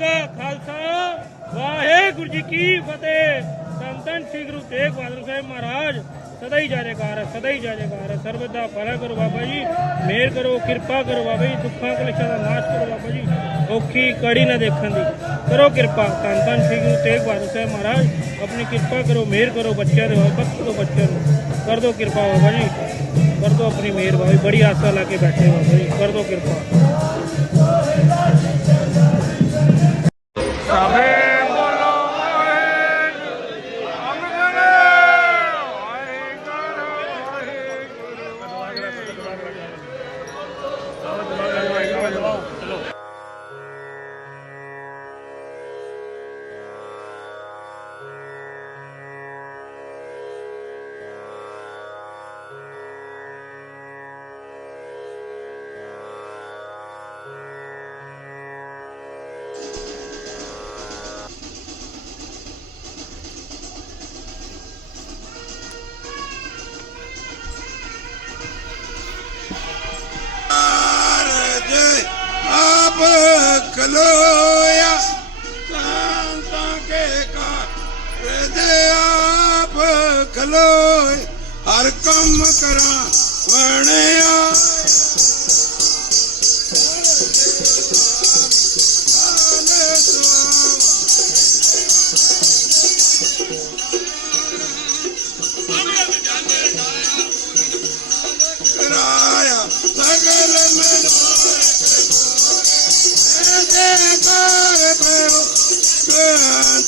ਕਾ ਖਾਲਸਾ, ਵਾਹਿਗੁਰੂ ਜੀ ਕੀ ਫਤਿਹ। ਧੰਨ ਸ੍ਰੀ ਗੁਰੂ ਤੇਗ ਬਹਾਦਰ ਸਾਹਿਬ ਮਹਾਰਾਜ, ਸਦਾ ਹੀ ਜਾਜੇਕਾਰ ਹੈ, ਸਦਾ ਹੀ ਜਾਜੇਕਾਰ ਹੈ। ਸਰਬਤ ਦਾ ਭਲਾ ਕਰੋ ਬਾਬਾ ਜੀ, ਮਿਹਰ ਕਰੋ, ਕਿਰਪਾ ਕਰੋ ਬਾਬਾ ਜੀ, ਦੁੱਖਾਂ ਕਲੇਸ਼ਾਂ ਦਾ ਨਾਸ਼ ਕਰੋ ਬਾਬਾ ਜੀ। ਔਖੀ ਕੜੀ ਨਾ ਦੇਖਣ ਦੀ। ਕਰੋ ਕਿਰਪਾ। ਧੰਨ ਧੰਨ ਸ੍ਰੀ ਗੁਰੂ ਤੇਗ ਬਹਾਦਰ ਸਾਹਿਬ ਮਹਾਰਾਜ, ਆਪਣੀ ਕਿਰਪਾ ਕਰੋ, ਮਿਹਰ ਕਰੋ ਬੱਚਿਆਂ ਦੇ ਬਖਸ਼ ਦਿਓ ਬੱਚਿਆਂ ਨੂੰ। ਕਰ ਦਿਓ ਕਿਰਪਾ ਬਾਬਾ ਜੀ। ਕਰ ਦਿਓ ਆਪਣੀ ਮਿਹਰ ਬਾਬਾ ਜੀ। ਬੜੀ ਆਸਾ ਲਾ ਕੇ ਬੈਠੇ ਬਾਬਾ ਜੀ। ਕਰ ਦਿਓ ਕਿਰਪਾ। ਸਭੇ ਬੋਲੋ ਖਲੋਇਆ। ਸੰਤਾਂ ਕੇ ਘਰ ਦੇ ਆਪ ਖਲੋਏ। ਹਰ ਕੰਮ ਕਰਾਂ ਬਣਿਆ Love,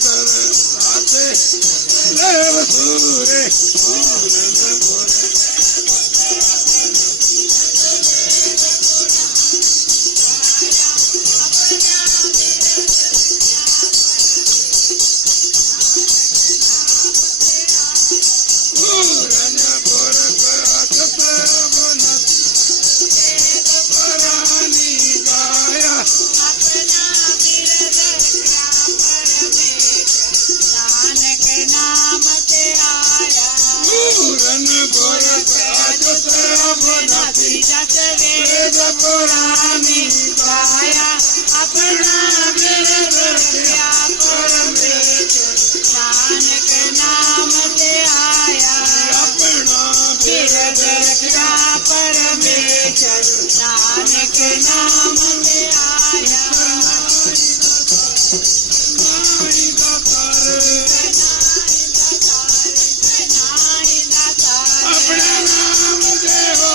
ਵੇਦ ਪੁਰਾਨੀ ਗਾਇਆ ਆਪਣਾ ਬਿਰਦ ਰਖਿਆ ਆਪਣਾ ਬਿਰਦ ਰਖਿਆ ਪਰਮੇਸ਼ਰ ਨਾਨਕ ਨਾਮ ਤੇ ਆਇਆ ਤਾਰ ਆਪਣਾ ਨਾਮ ਨਾਮ ਦੇਵੋ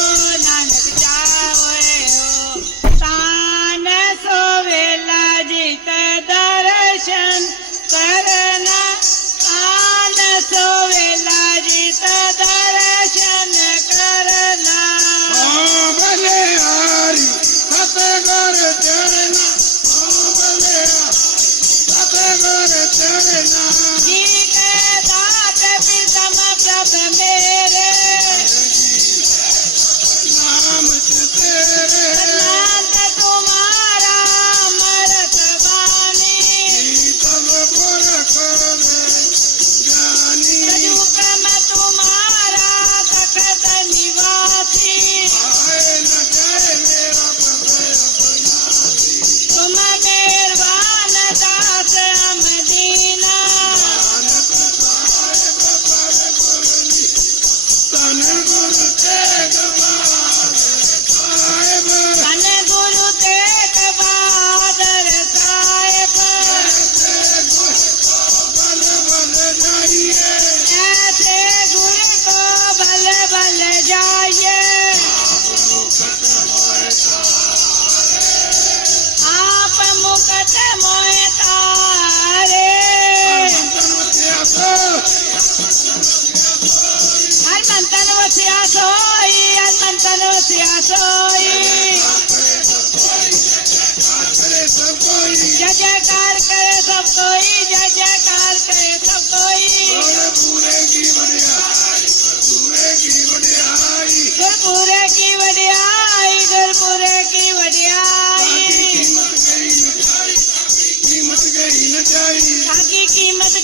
the ਹਰਮੰਤਨ ਵਸਿਆ ਸੋਈ ਹਰਮੰਤਨ ਵਸਿਆ ਸੋਈ ਜੈ ਜੈਕਾਰ ਕਰੇ ਸਭ ਕੋਈ ਜੈ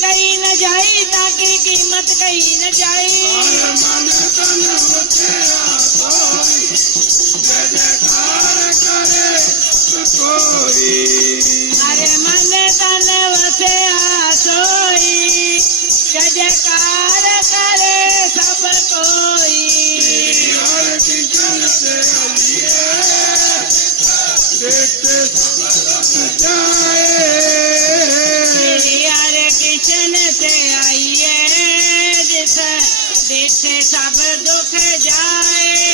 कही न जाई ताकि कीमत कही न जाई अरे मन तन वसे सोई जयकार करे सब कोई देश सब दुख जाए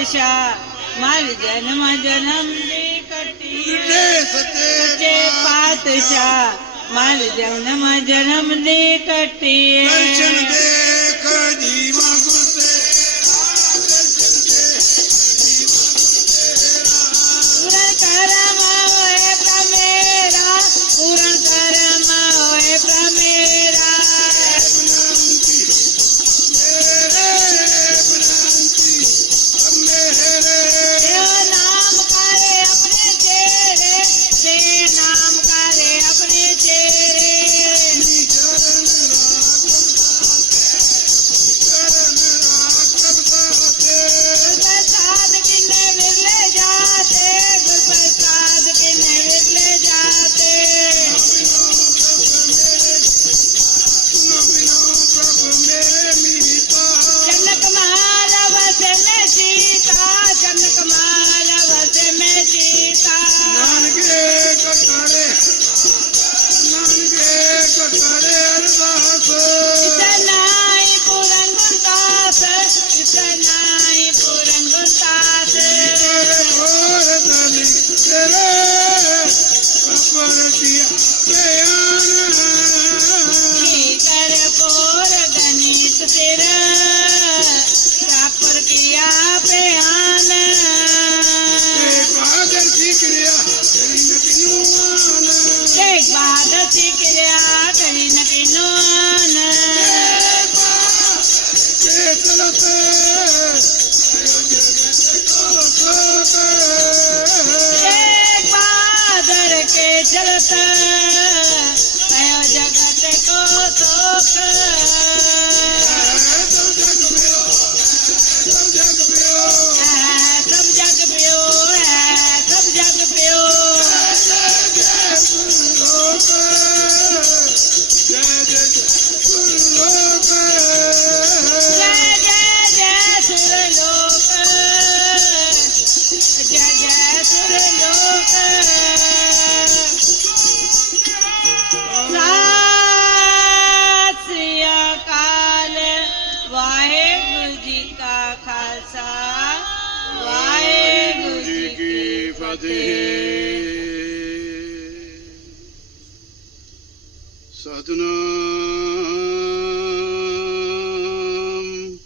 ਪਾਤਸ਼ਾਹ ਮਰ ਜਨਮ ਜਨਮ ਦੀ ਕਟੀ ਸੱਚੇ ਪਾਤਸ਼ਾਹ ਮਰ ਜਨਮ ਜਨਮ ਦੀ ਕਟੀ ਦਰਸ਼ਨ ਦੇਖ ਜੀਵਾ ਗੁਸੇ ਪੂਰਨ ਕਰਮ ਹੋਏ ਤਾਂ ਮੇਰਾ ਪੂਰਨ Jackson. ਰਾਧੇ ਸਤਨਾਮ।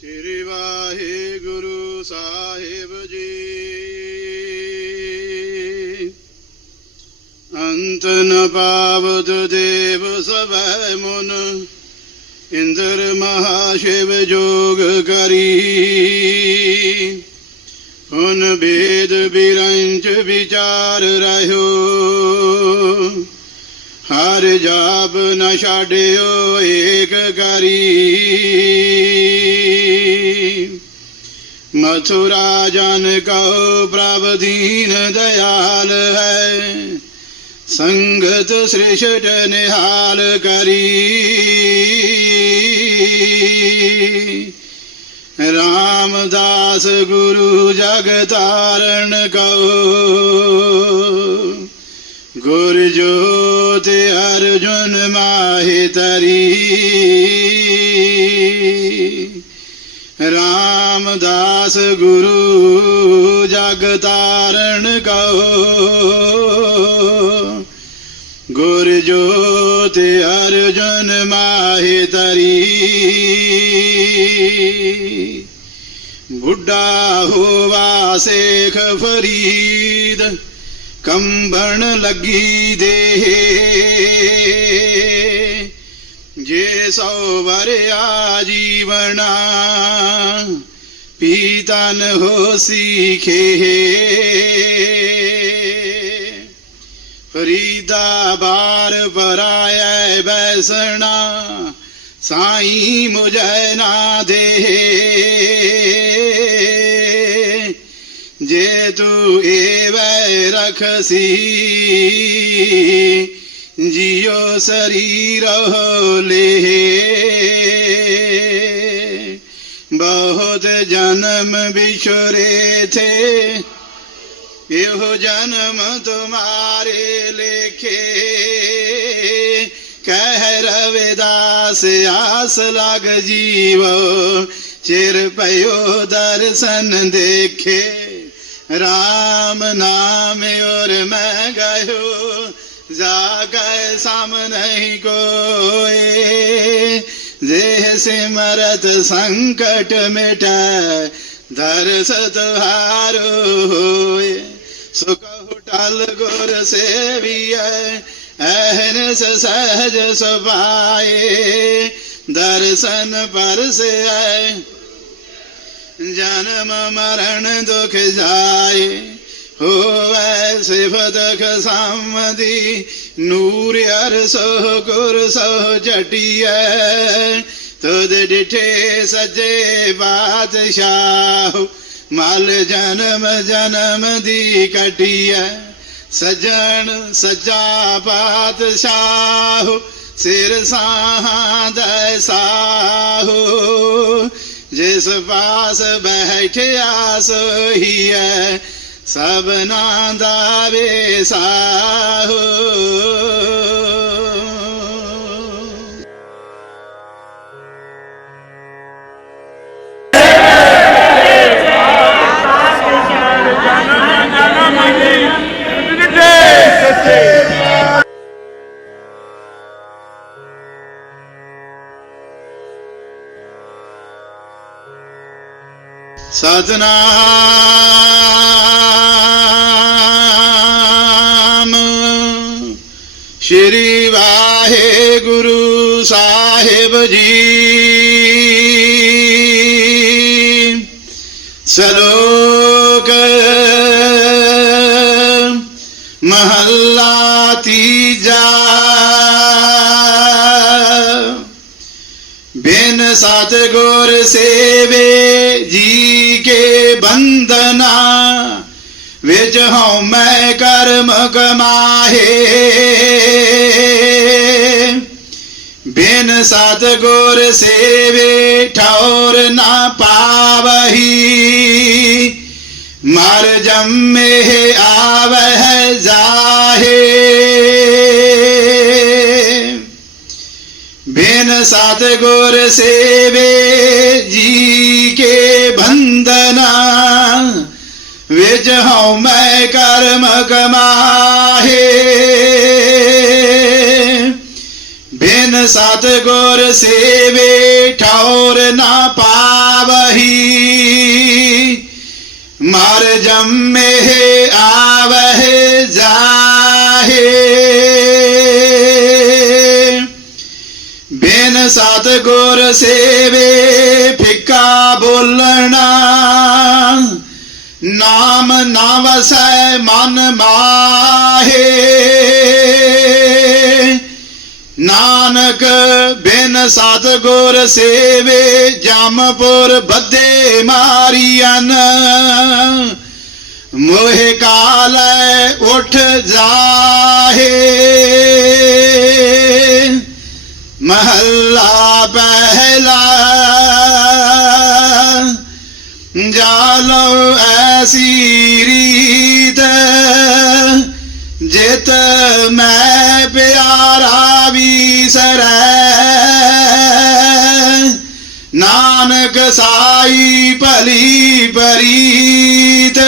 ਸ੍ਰੀ ਵਾਹਿਗੁਰੂ ਸਾਹਿਬ ਜੀ। ਅੰਤ ਨ ਪਾਵਤ ਦੇਵ ਸਭੈ ਮਨ। ਇੰਦਰ ਮਹਾਸ਼ਿਵ ਜੋਗ ਕਰੀ। ਹੁਣ ਬੇਦ ਬਿਰੰਚ ਵਿਚਾਰ ਰਹਿਓ। ਹਰ ਜਾਪ ਨ ਛਾੜਿਓ ਏਕ ਕਰੀ। ਮਥੁਰਾ ਜਨ ਕਉ ਪ੍ਰਭ ਦੀਨ ਦਇਆਲ ਹੈ। ਸੰਗਤ ਸ੍ਰਿਸ਼ਟ ਨਿਹਾਲ ਕਰੀ। ਰਾਮਦਾਸ ਗੁਰੂ ਜਗ ਤਾਰਨ ਕਉ ਗੁਰ ਜੋਤ ਅਰਜੁਨ ਮਾਹਿ ਤਰੀ ਰਾਮਦਾਸ ਗੁਰੂ ਜਗ ਤਾਰਨ ਕਉ ਗੁਰ ਜੋਤ ਅਰਜੁਨ ਮਾਹਿ ਤਰੀ। ਬੁੱਢਾ ਹੋਵਾ ਸੇਖ ਫਰੀਦ, ਕੰਬਣ ਲੱਗੀ ਦੇ ਜੇ ਸੋ ਵਰਿਆ ਜੀਵਨਾ ਪੀਤਨ ਹੋ ਸੀਖੇ ਫਰੀਦਾ ਬਾਰ ਪਰਾਇ ਬੈਸਣਾ, ਸਾਈ ਮੁਝੈ ਨਾ ਦੇ। ਜੇ ਤੂੰ ਏਵੈ ਰਖਸੀ, ਜਿਉ ਸਰੀਰ ਲੇ ਬਹੁਤ ਜਨਮ ਵਿਛਰੇ ਥੇ यो जन्म तुम्हारे लेखे। कह रविदास, आस लाग जीव। चिर पयो दर्शन देखे। राम नाम और मैं गयो। जाकर सामने कोए। देह सिमरत संकट मिट। दर्श तुहारो होए। ਸੁਖ ਟਲ ਗੁਰ ਸੇਵੀਐ ਐਹਨਸ ਸਹਜ ਸੁਭਾਏ, ਦਰਸ਼ਨ ਪਰਸੈ ਜਨਮ ਮਰਨ ਦੁਖ ਜਾਏ, ਹੋਵੈ ਸਿਫਤ ਖਸਮਦੀ ਨੂਰ ਅਰ ਸੋ ਗੁਰ ਸੋ ਜਟੀਐ, ਤੁਧ ਡਿਠੇ ਸਜੇ ਬਾਦਸ਼ਾਹ। ਮਲ ਜਨਮ ਜਨਮ ਦੀ ਕਟੀਐ। ਸਜਣ ਸਜਾ ਬਾਦਸ਼ਾਹ ਸਿਰ ਸਾਹਾਂ ਸਾਹੋ। ਜਿਸ ਪਾਸ ਬੈਠਿਆ ਸੋਹੀਐ ਸਭਨਾ ਦਾ ਵੇਸਾਹੋ। ਸਤਨਾਮ ਸ਼੍ਰੀ ਵਾਹਿਗੁਰੂ ਸਾਹਿਬ ਜੀ। ਸਲੋਕ ਮਹੱਲਾ ਤੀਜਾ। ਬਿਨ ਸਤਗੁਰ ਸੇਵੇ ਜੀ। ਕੇ ਬੰਦਨਾ ਵਿੱਚ ਹਉਮੈ ਕਰਮ ਕਮਾਹੇ। ਬਿਨ ਸਤਗੁਰ ਸੇਵੇ ਠੌਰ ਨਾ ਪਾਵਹੀ। ਮਰ ਜੰਮੇ ਆਵਹਿ ਜਾਹੇ। ਬਿਨ ਸਤਗੁਰ ਸੇਵੇ ਜੀ ਕੇ ਬੰਦਨਾ ਵਿੱਚ ਹਉਮੈ ਕਰਮ ਕਮਾਹੇ ਬਿਨ ਸਤਗੁਰ ਸੇਵੇ ਠੌਰ ਨਾ ਪਾਵਹੀ ਮਰ ਜੰਮੇ ਆਵਹਿ ਜਾਹੇ ਬਿਨ ਸਤਗੁਰ ਸੇਵੇ, ਫਿੱਕਾ ਬੋਲਣਾ। ਨਾਮ ਨਾ ਵਸੈ ਮਨ ਮਾਹੇ। ਨਾਨਕ ਬਿਨ ਸਤਗੁਰ ਸੇਵੇ, ਜਮਪੁਰ ਬੱਦੇ ਮਾਰੀਆਂ ਮੋਹਿ ਕਾਲੈ ਉਠ ਜਾਹੇ। ਮਹੱਲਾ ਪਹਿਲਾ। ਜਾਲੋ ਐਸੀ ਰੀਤ ਜਿਤ ਮੈਂ ਪਿਆਰਾ ਵੀਸਰੈ। ਨਾਨਕ ਸਾਈ ਭਲੀ ਪਰੀਤ।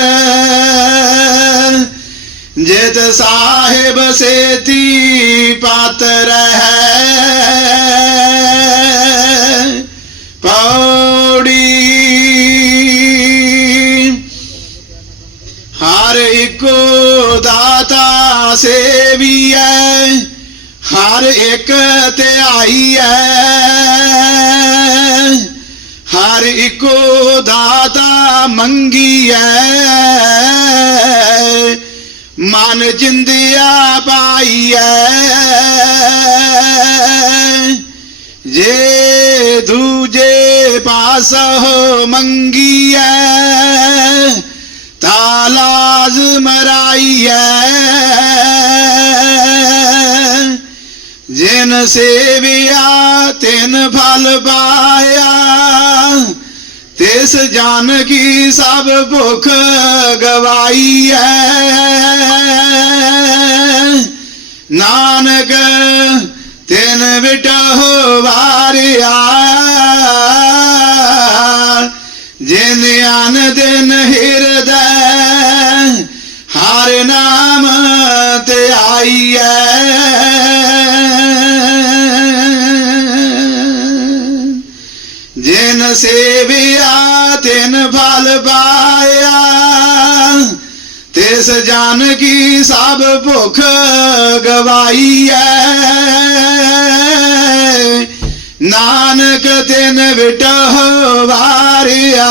ਜਿਤ ਸਾਹਿਬ ਸੇਤੀ ਪਾਤਰ ਹੈ ਪੌੜੀ ਹਰ ਇੱਕੋ ਦਾਤਾ ਸੇਵੀਐ, ਹਰ ਇੱਕ ਧਿਆਈਐ, ਹਰ ਇੱਕੋ ਦਾਤਾ ਮੰਗੀਐ। ਮਨ ਜਿੰਦਿਆ ਪਾਈਐ ਜੇ ਦੂਜੇ ਪਾਸ ਹੋ ਮੰਗੀਐ ਤਾ ਲਾਜ਼ਮ ਰਾਈਐ ਜਿਨ ਸੇਵਿਆ, ਤਿਨ ਫਲ ਪਾਇਆ ਤਿਸ ਜਾਨ ਕੀ ਸਭ ਭੁਖ ਗਵਾਈਐ। ਨਾਨਕ, ਤਿਨ ਵਿਟਹੁ ਵਾਰਿਆ ਜਿਨ ਅਨ ਦਿਨ ਹਿਰਦੈ, ਹਰ ਨਾਮ ਤੇ ਆਈਐ ਸੇਵਿਆ, ਤਿਨ ਫਲ ਪਾਇਆ। ਤਿਸ ਜਨ ਕੀ ਸਭ ਭੁਖ ਗਵਾਈਐ। ਨਾਨਕ ਤਿਨ ਵਿਟਹੁ ਵਾਰਿਆ।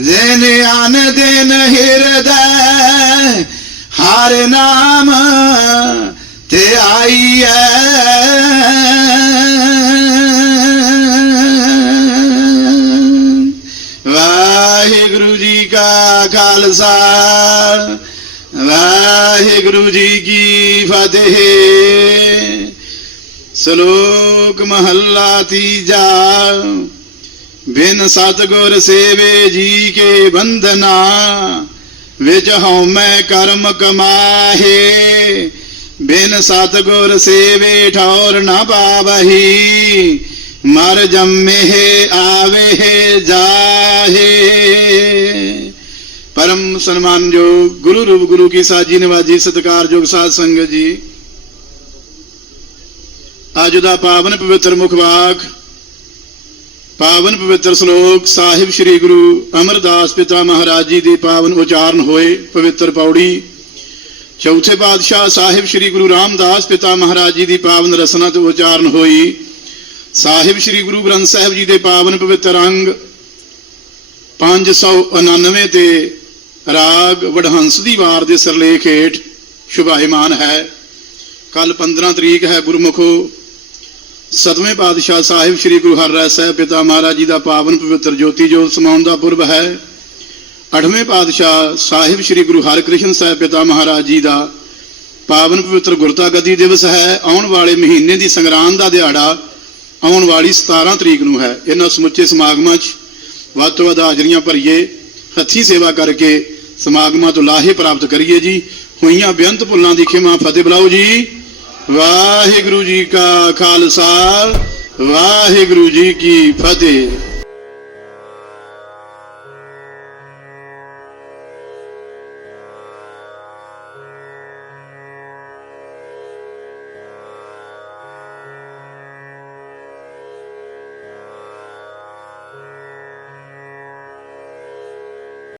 ਜਿਨ ਅਨ ਦਿਨ ਹਿਰਦੈ, ਹਰ ਨਾਮ ਤੇ ਆਈ ਆਈਐ ਕਾ ਖਾਲਸਾ ਵਾਹਿਗੁਰੂ ਜੀ ਕੀ ਫਤਿਹ ਸ਼ਲੋਕ ਮਹੱਲਾ ਤੀਜਾ ਬਿਨ ਸਤਗੁਰ ਸੇਵੇ ਜੀ ਕੇ ਬੰਧਨਾ ਵਿੱਚ ਹਉਮੈ ਕਰਮ ਕਮਾਹੇ ਬਿਨ ਸਤਗੁਰ ਸੇਵੇ ਠੌਰ ਨਾ ਪਾਵਹੀ ਮਰ ਜੰਮੇ ਆਵੇ ਜਾਹੇ ਪਰਮ ਸਨਮਾਨਯੋਗ ਗੁਰੂ ਰੂਪ ਗੁਰੂ ਕੀ ਸਾਜੀ ਨਿਵਾਜੀ ਸਤਿਕਾਰਯੋਗ ਸਾਧ ਸੰਗਤ ਜੀ। ਅੱਜ ਦਾ ਪਾਵਨ ਪਵਿੱਤਰ ਮੁਖਵਾਕ ਪਾਵਨ ਪਵਿੱਤਰ ਸ਼ਲੋਕ ਸਾਹਿਬ ਸ੍ਰੀ ਗੁਰੂ ਅਮਰਦਾਸ ਪਿਤਾ ਮਹਾਰਾਜ ਜੀ ਦੇ ਪਾਵਨ ਉਚਾਰਨ ਹੋਏ ਪਵਿੱਤਰ ਪੌੜੀ, ਚੌਥੇ ਪਾਤਸ਼ਾਹ ਸਾਹਿਬ ਸ੍ਰੀ ਗੁਰੂ ਰਾਮਦਾਸ ਪਿਤਾ ਮਹਾਰਾਜ ਜੀ ਦੀ ਪਾਵਨ ਰਸਨਾ ਤੇ ਉਚਾਰਨ ਹੋਈ। ਸਾਹਿਬ ਸ੍ਰੀ ਗੁਰੂ ਗ੍ਰੰਥ ਸਾਹਿਬ ਜੀ ਦੇ ਪਾਵਨ ਪਵਿੱਤਰ ਅੰਗ 599 ਤੇ ਰਾਗ ਵਡਹੰਸ ਦੀ ਵਾਰ ਦੇ ਸਰਲੇਖ ਹੇਠ ਸ਼ੁਭਾਇਮਾਨ ਹੈ। ਕੱਲ 15 ਤਰੀਕ ਹੈ ਗੁਰਮੁਖੋ। ਸਤਵੇਂ ਪਾਤਸ਼ਾਹ ਸਾਹਿਬ ਸ੍ਰੀ ਗੁਰੂ ਹਰਿਰਾਏ ਸਾਹਿਬ ਪਿਤਾ ਮਹਾਰਾਜ ਜੀ ਦਾ ਪਾਵਨ ਪਵਿੱਤਰ ਜੋਤੀ ਜੋਤ ਸਮਾਉਣ ਦਾ ਪੁਰਬ ਹੈ। ਅਠਵੇਂ ਪਾਤਸ਼ਾਹ ਸਾਹਿਬ ਸ੍ਰੀ ਗੁਰੂ ਹਰਿਕ੍ਰਿਸ਼ਨ ਸਾਹਿਬ ਪਿਤਾ ਮਹਾਰਾਜ ਜੀ ਦਾ ਪਾਵਨ ਪਵਿੱਤਰ ਗੁਰਤਾ ਗਦੀ ਦਿਵਸ ਹੈ। ਆਉਣ ਵਾਲੇ ਮਹੀਨੇ ਦੀ ਸੰਗਰਾਂਦ ਦਾ ਦਿਹਾੜਾ ਆਉਣ ਵਾਲੀ 17 ਤਰੀਕ ਨੂੰ ਹੈ। ਇਹਨਾਂ ਸਮੁੱਚੇ ਸਮਾਗਮਾਂ 'ਚ ਵੱਧ ਤੋਂ ਵੱਧ ਹਾਜ਼ਰੀਆਂ ਭਰੀਏ। ਹੱਥੀ ਸੇਵਾ ਕਰਕੇ ਸਮਾਗਮਾਂ ਤੋਂ ਲਾਹੇ ਪ੍ਰਾਪਤ ਕਰੀਏ ਜੀ। ਹੋਈਆਂ ਬੇਅੰਤ ਭੁੱਲਾਂ ਦੀ ਖਿਮਾ ਫਤਿਹ ਬੁਲਾਓ ਜੀ। ਵਾਹਿਗੁਰੂ ਜੀ ਕਾ ਖਾਲਸਾ, ਵਾਹਿਗੁਰੂ ਜੀ ਕੀ ਫਤਿਹ।